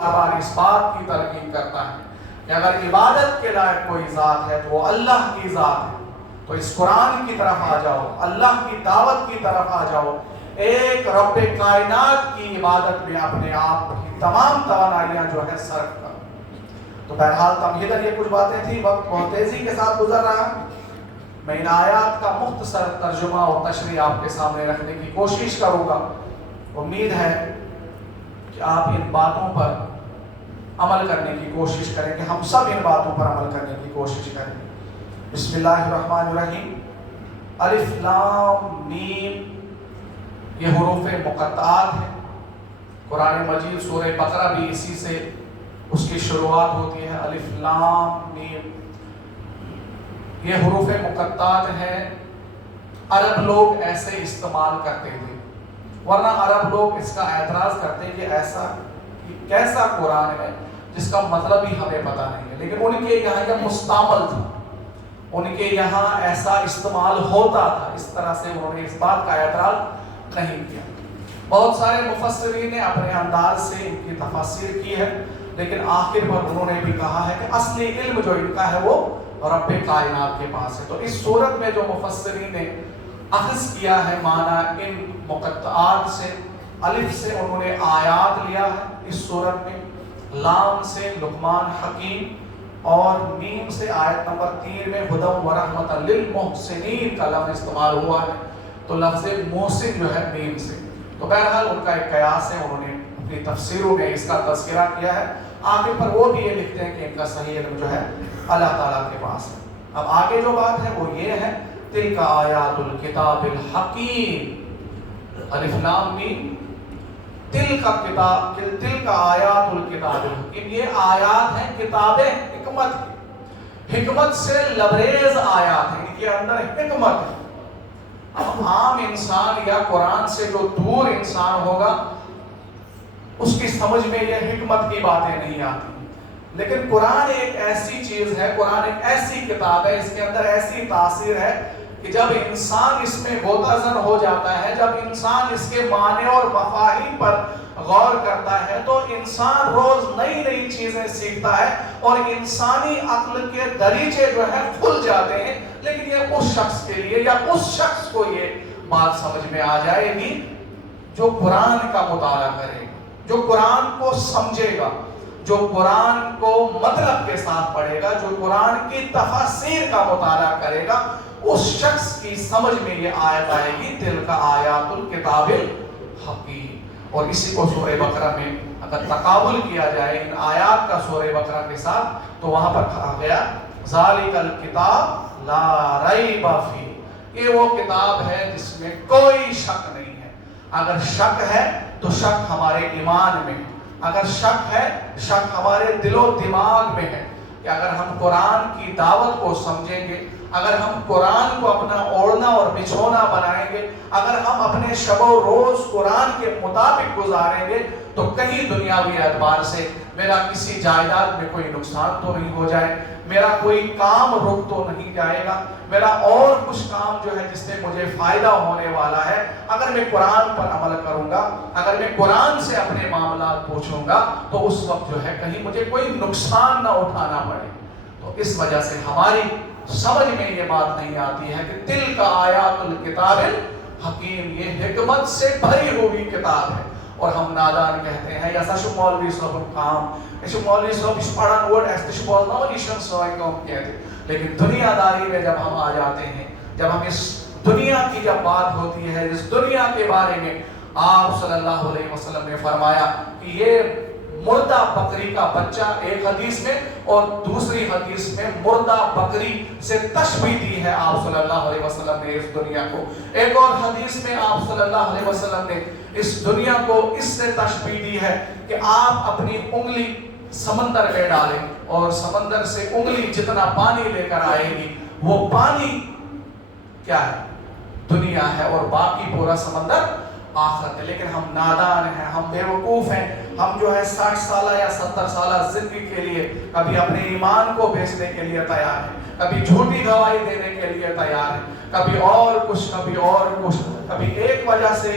ہماری اس بات کی تلقین کرتا ہے کہ اگر عبادت کے لائق کوئی ذات ہے تو وہ اللہ کی ذات ہے. تو اس قرآن کی طرف آ جاؤ, اللہ کی دعوت کی طرف آ جاؤ, ایک رب کائنات کی عبادت میں اپنے آپ کی تمام توانائیاں جو ہے صرف کرو. تو بہرحال تمہیداً یہ کچھ باتیں تھیں, وقت بہت تیزی کے ساتھ گزر رہا ہے. میں ان آیات کا مختصر ترجمہ اور تشریح آپ کے سامنے رکھنے کی کوشش کروں گا. امید ہے کہ آپ ان باتوں پر عمل کرنے کی کوشش کریں گے, ہم سب ان باتوں پر عمل کرنے کی کوشش کریں گے. بسم اللہ الرحمن الرحیم. الف لام میم یہ حروف مقطعات ہیں. قرآن مجید سورہ بقرہ بھی اسی سے اس کی شروعات ہوتی ہے, الف لام میم. یہ حروف مقطعات ہیں. عرب لوگ ایسے استعمال کرتے تھے, ورنہ عرب لوگ اس کا اعتراض کرتے کہ ایسا کیسا قرآن ہے جس کا مطلب ہی ہمیں پتہ نہیں ہے. لیکن ان کے یہاں یہ مستعمل تھا, ان کے یہاں ایسا استعمال ہوتا تھا. اس طرح سے انہوں نے اس بات کا اعتراض نہیں کیا. بہت سارے مفسرین نے اپنے انداز سے ان کی تفسیر کی ہے, لیکن آخر پر انہوں نے بھی کہا ہے کہ اصلی علم جو ان کا ہے وہ رب کائنات کے پاس ہے. تو اس صورت میں جو مفسرین نے اخذ کیا ہے معنی ان مقطعات سے, الف سے انہوں نے آیات لیا ہے اس صورت میں, لام سے لقمان حکیم, اور میم سے آیت نمبر 3 میں ہدی و رحمت للمحسنین کا لفظ استعمال ہوا ہے. تو لفظ محسن جو ہے میم سے. تو بہرحال ان کا ایک قیاس ہے, انہوں نے اپنی تفسیروں میں اس کا تذکرہ کیا ہے. آگے پر وہ بھی یہ لکھتے ہیں کہ ان کا صحیح علم جو ہے اللہ تعالیٰ کے پاس ہے. اب آگے جو بات ہے وہ یہ ہے, تلک آیات الکتاب الحکیم. الف لام میم تلک کتاب, تلک آیات الکتاب الحکیم. یہ آیات ہیں کتاب حکمت کی, حکمت سے لبریز آیات ہیں, ان کے اندر حکمت ہے. اب عام انسان یا قرآن سے جو دور انسان ہوگا اس کی سمجھ میں یہ حکمت کی باتیں نہیں آتی. لیکن قرآن ایک ایسی چیز ہے, قرآن ایک ایسی کتاب ہے, اس کے اندر ایسی تاثیر ہے کہ جب انسان اس میں غوطہ زن ہو جاتا ہے, جب انسان اس کے معنی اور مفاہیم پر غور کرتا ہے, تو انسان روز نئی نئی چیزیں سیکھتا ہے اور انسانی عقل کے دریچے جو ہے کھل جاتے ہیں. لیکن یہ اس شخص کے لیے یا اس شخص کو یہ بات سمجھ میں آ جائے گی جو قرآن کا مطالعہ کرے گا, جو قرآن کو سمجھے گا, جو قرآن کو مطلب کے ساتھ پڑھے گا, جو قرآن کی تفاسیر کا مطالعہ کرے گا, اس شخص کی سمجھ میں یہ آیت آئے گی تلک آیات الکتاب الحکیم. اور اسی کو سورہ بقرہ میں اگر تقابل کیا جائے ان آیات کا سورہ بقرہ کے ساتھ, تو وہاں پر کہا گیا ذالک الکتاب لا ریب فیہ. یہ وہ کتاب ہے جس میں کوئی شک نہیں ہے. اگر شک ہے تو شک ہمارے ایمان میں, اگر شک ہے شک ہمارے دل و دماغ میں ہے کہ اگر ہم قرآن کی دعوت کو سمجھیں گے, اگر ہم قرآن کو اپنا اوڑھنا اور بچھونا بنائیں گے, اگر ہم اپنے شب و روز قرآن کے مطابق گزاریں گے, تو کہیں دنیاوی اعتبار سے میرا کسی جائیداد میں کوئی نقصان تو نہیں ہو جائے, میرا کوئی کام رک تو نہیں جائے گا, میرا اور کچھ کام جو ہے جس سے مجھے فائدہ ہونے والا ہے, اگر میں قرآن پر عمل کروں گا, اگر میں قرآن سے اپنے معاملات پوچھوں گا, تو اس وقت جو ہے کہیں مجھے کوئی نقصان نہ اٹھانا پڑے. تو اس وجہ سے ہماری سمجھ میں یہ بات نہیں آتی ہے کہ تلک آیات الکتاب الحکیم, یہ حکمت سے بھری ہوئی کتاب ہے. اور ہم نادان کہتے ہیں یا سشو مولوی صاحب کام ایسے مولوی صاحب اس پڑھان ورڈ ایسے تش بولنا اور نشان سوائے کام کہتے. لیکن دنیا داری میں جب ہم آ جاتے ہیں, جب ہم اس دنیا کی جب بات ہوتی ہے, اس دنیا کے بارے میں آپ صلی اللہ علیہ وسلم نے فرمایا کہ یہ مردہ بکری کا بچہ, ایک حدیث میں, اور دوسری حدیث میں مردہ بکری سے تشبیہ دی ہے آپ صلی اللہ علیہ وسلم نے اس دنیا کو. ایک اور حدیث میں آپ صلی اللہ علیہ وسلم نے اس دنیا کو اس سے تشبیہ دی ہے کہ آپ اپنی انگلی سمندر میں ڈالیں اور سمندر سے انگلی جتنا پانی لے کر آئے گی, وہ پانی کیا ہے, دنیا ہے, اور باقی پورا سمندر آخرت ہے. لیکن ہم نادان ہیں, ہم بے وقوف ہیں, ہم جو ہے 60 سالہ یا 70 سالہ زندگی کے لیے کبھی اپنے ایمان کو بیچنے کے لیے تیار ہیں, کبھی جھوٹی گواہی دینے کے لیے تیار ہیں, کبھی اور کچھ, کبھی اور کچھ, کبھی ایک وجہ سے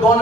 2